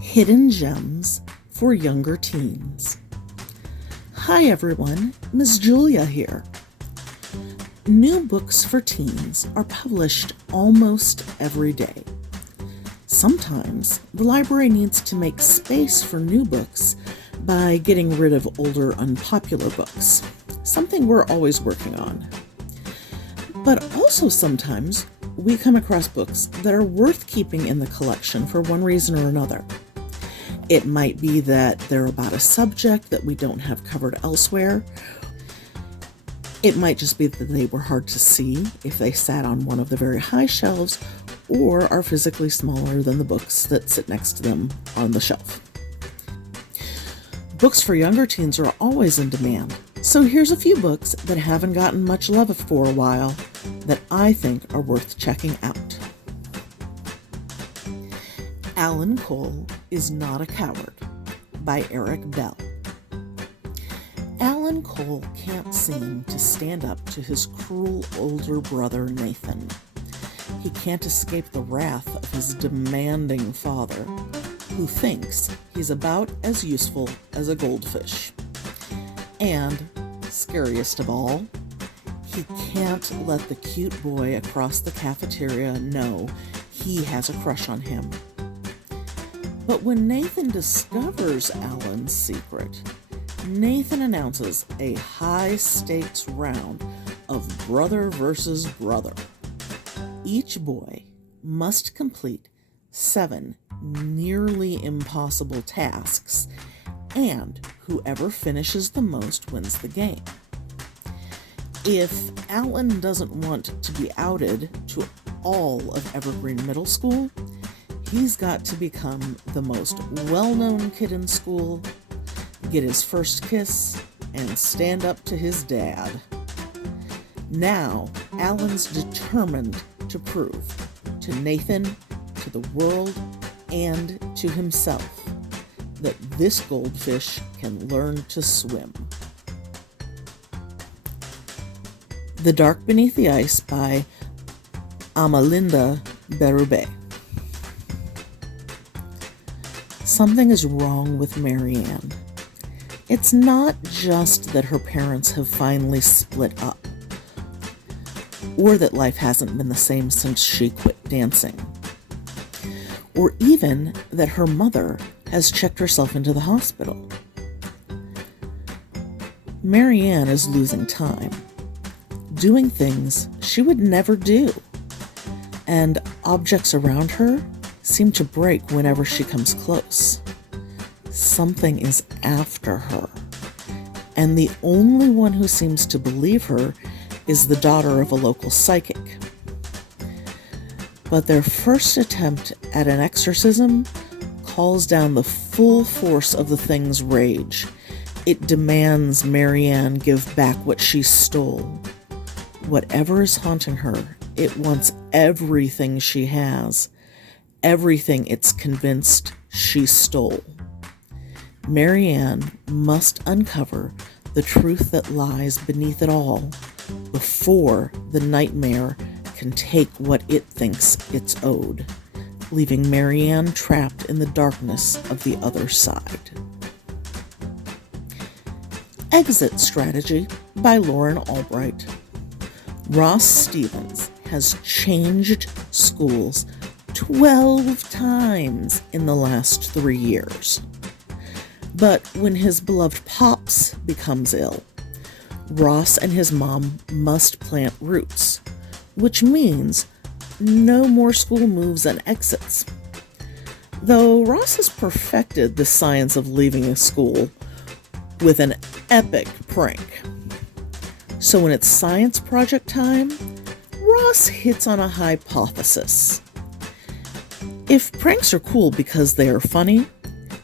Hidden Gems for Younger Teens. Hi everyone, Ms. Julia here. New books for teens are published almost every day. Sometimes the library needs to make space for new books by getting rid of older unpopular books, something we're always working on. But also sometimes we come across books that are worth keeping in the collection for one reason or another. It might be that they're about a subject that we don't have covered elsewhere. It might just be that they were hard to see if they sat on one of the very high shelves or are physically smaller than the books that sit next to them on the shelf. Books for younger teens are always in demand, so here's a few books that haven't gotten much love for a while that I think are worth checking out. Alan Cole is Not a Coward by Eric Bell. Alan Cole can't seem to stand up to his cruel older brother Nathan. He can't escape the wrath of his demanding father, who thinks he's about as useful as a goldfish. And, scariest of all, he can't let the cute boy across the cafeteria know he has a crush on him. But when Nathan discovers Alan's secret, Nathan announces a high-stakes round of brother versus brother. Each boy must complete 7 nearly impossible tasks, and whoever finishes the most wins the game. If Alan doesn't want to be outed to all of Evergreen Middle School, he's got to become the most well-known kid in school, get his first kiss, and stand up to his dad. Now, Alan's determined to prove to Nathan, to the world, and to himself that this goldfish can learn to swim. The Dark Beneath the Ice by Amelinda Bérubé. Something is wrong with Marianne. It's not just that her parents have finally split up, or that life hasn't been the same since she quit dancing, or even that her mother has checked herself into the hospital. Marianne is losing time, doing things she would never do, and objects around her seem to break whenever she comes close. Something is after her, and the only one who seems to believe her is the daughter of a local psychic. But their first attempt at an exorcism calls down the full force of the thing's rage. It demands Marianne give back what she stole. Whatever is haunting her, it wants everything she has, everything it's convinced she stole. Marianne must uncover the truth that lies beneath it all before the nightmare can take what it thinks it's owed, leaving Marianne trapped in the darkness of the other side. Exit Strategy by Lauren Allbright. Ross Stevens has changed schools 12 times in the last 3 years. But when his beloved Pops becomes ill, Ross and his mom must plant roots, which means no more school moves and exits. Though Ross has perfected the science of leaving a school with an epic prank. So when it's science project time, Ross hits on a hypothesis. If pranks are cool because they are funny,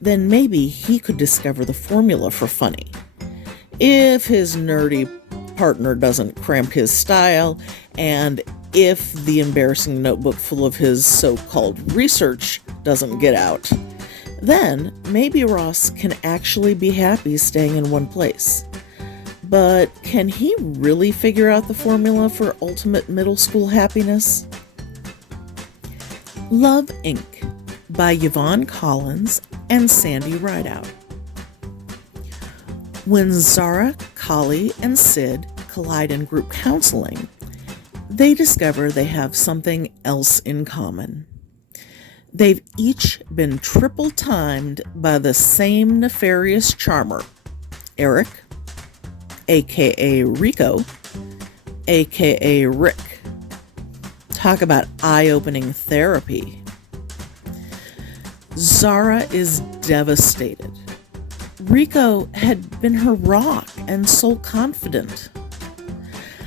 then maybe he could discover the formula for funny. If his nerdy partner doesn't cramp his style, and if the embarrassing notebook full of his so-called research doesn't get out, then maybe Ross can actually be happy staying in one place. But can he really figure out the formula for ultimate middle school happiness? Love, Inc. by Yvonne Collins and Sandy Rideout. When Zara, Kali, and Sid collide in group counseling, they discover they have something else in common. They've each been triple timed by the same nefarious charmer, Eric, aka Rico, aka Rick. Talk about eye-opening therapy. Zara is devastated. Rico had been her rock and sole confidant.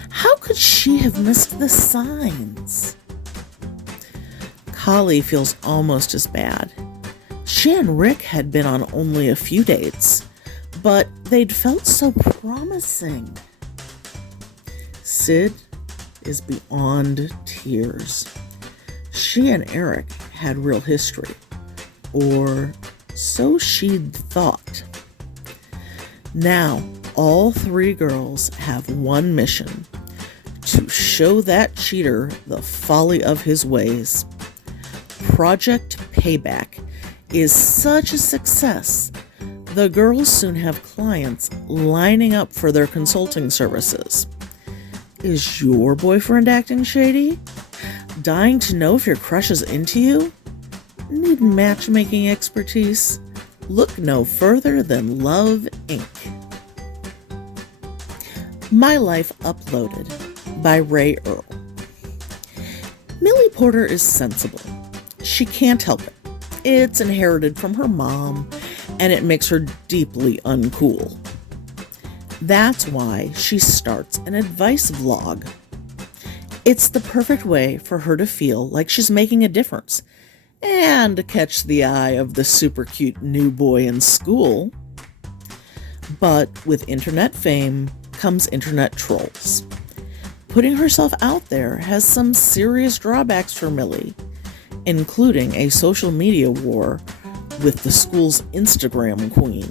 How could she have missed the signs? Kali feels almost as bad. She and Rick had been on only a few dates, but they'd felt so promising. Sid is beyond tears. She and Eric had real history, or so she'd thought. Now, all three girls have one mission: to show that cheater the folly of his ways. Project Payback is such a success, the girls soon have clients lining up for their consulting services. Is your boyfriend acting shady? Dying to know if your crush is into you? Need matchmaking expertise? Look no further than Love, Inc. My Life Uploaded by Ray Earl. Millie Porter is sensible. She can't help it. It's inherited from her mom, and it makes her deeply uncool. That's why she starts an advice vlog. It's the perfect way for her to feel like she's making a difference and to catch the eye of the super cute new boy in school. But with internet fame comes internet trolls. Putting herself out there has some serious drawbacks for Millie, including a social media war with the school's Instagram queen.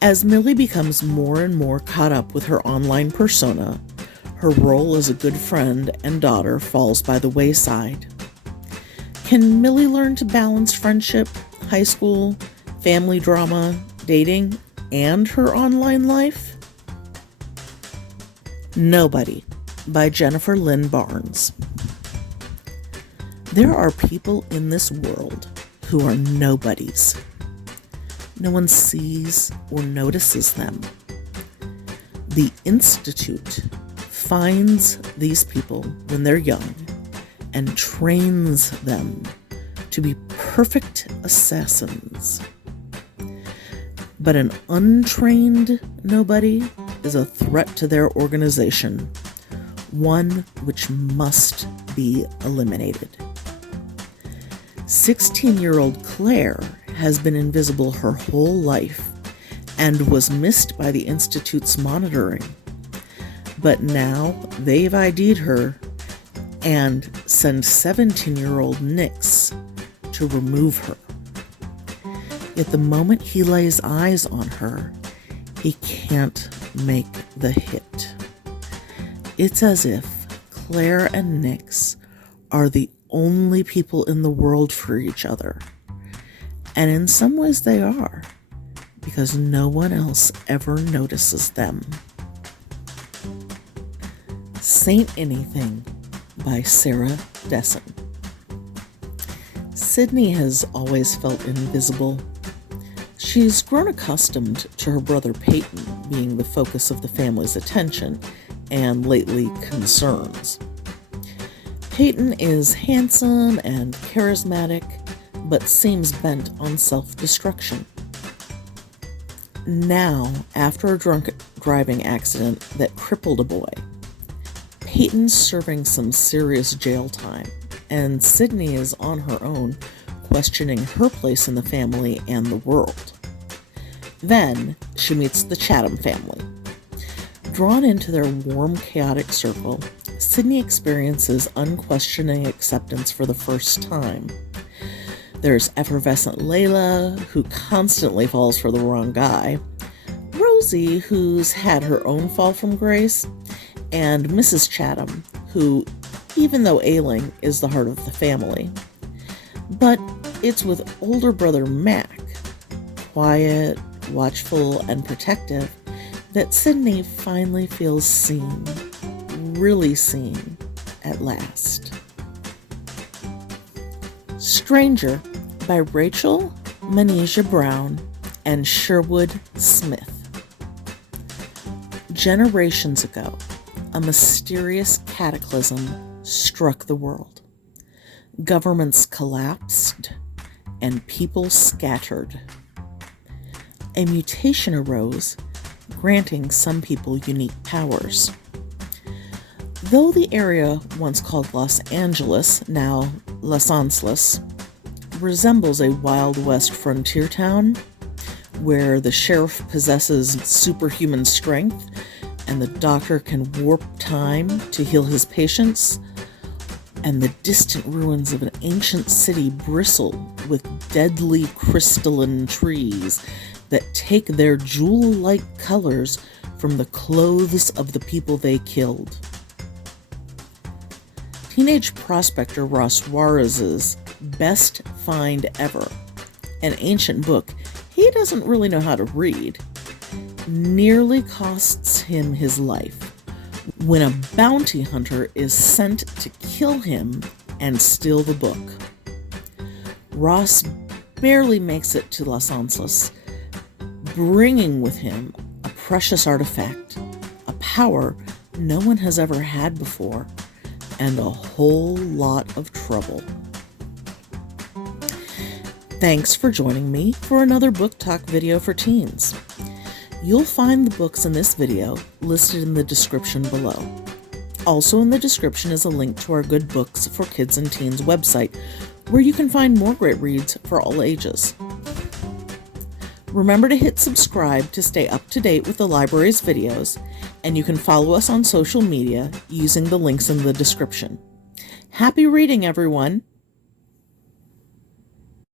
As Millie becomes more and more caught up with her online persona, her role as a good friend and daughter falls by the wayside. Can Millie learn to balance friendship, high school, family drama, dating, and her online life? Nobody by Jennifer Lynn Barnes. There are people in this world who are nobodies. No one sees or notices them. The Institute finds these people when they're young and trains them to be perfect assassins. But an untrained nobody is a threat to their organization, one which must be eliminated. 16-year-old Claire has been invisible her whole life and was missed by the Institute's monitoring. But now they've ID'd her and send 17-year-old Nix to remove her. Yet the moment he lays eyes on her, he can't make the hit. It's as if Claire and Nix are the only people in the world for each other. And in some ways they are, because no one else ever notices them. Saint Anything by Sarah Dessen. Sydney has always felt invisible. She's grown accustomed to her brother Peyton being the focus of the family's attention and lately concerns. Peyton is handsome and charismatic, but seems bent on self-destruction. Now, after a drunk driving accident that crippled a boy, Peyton's serving some serious jail time, and Sydney is on her own, questioning her place in the family and the world. Then she meets the Chatham family. Drawn into their warm, chaotic circle, Sydney experiences unquestioning acceptance for the first time. There's effervescent Layla, who constantly falls for the wrong guy, Rosie, who's had her own fall from grace, and Mrs. Chatham, who, even though ailing, is the heart of the family. But It's with older brother Mac, quiet, watchful, and protective, that Sydney finally feels seen, really seen, at last. Stranger by Rachel Manija Brown and Sherwood Smith. Generations ago, a mysterious cataclysm struck the world. Governments collapsed and people scattered. A mutation arose, granting some people unique powers. Though the area once called Los Angeles, now Los Angeles, resembles a Wild West frontier town where the sheriff possesses superhuman strength and the doctor can warp time to heal his patients, and the distant ruins of an ancient city bristle with deadly crystalline trees that take their jewel-like colors from the clothes of the people they killed. Teenage prospector Ross Juarez's best find ever, an ancient book he doesn't really know how to read, nearly costs him his life when a bounty hunter is sent to kill him and steal the book. Ross barely makes it to Los Angeles, bringing with him a precious artifact, a power no one has ever had before, and a whole lot of trouble. Thanks for joining me for another book talk video for teens. You'll find the books in this video listed in the description below. Also in the description is a link to our Good Books for Kids and Teens website, where you can find more great reads for all ages. Remember to hit subscribe to stay up to date with the library's videos, and you can follow us on social media using the links in the description. Happy reading, everyone!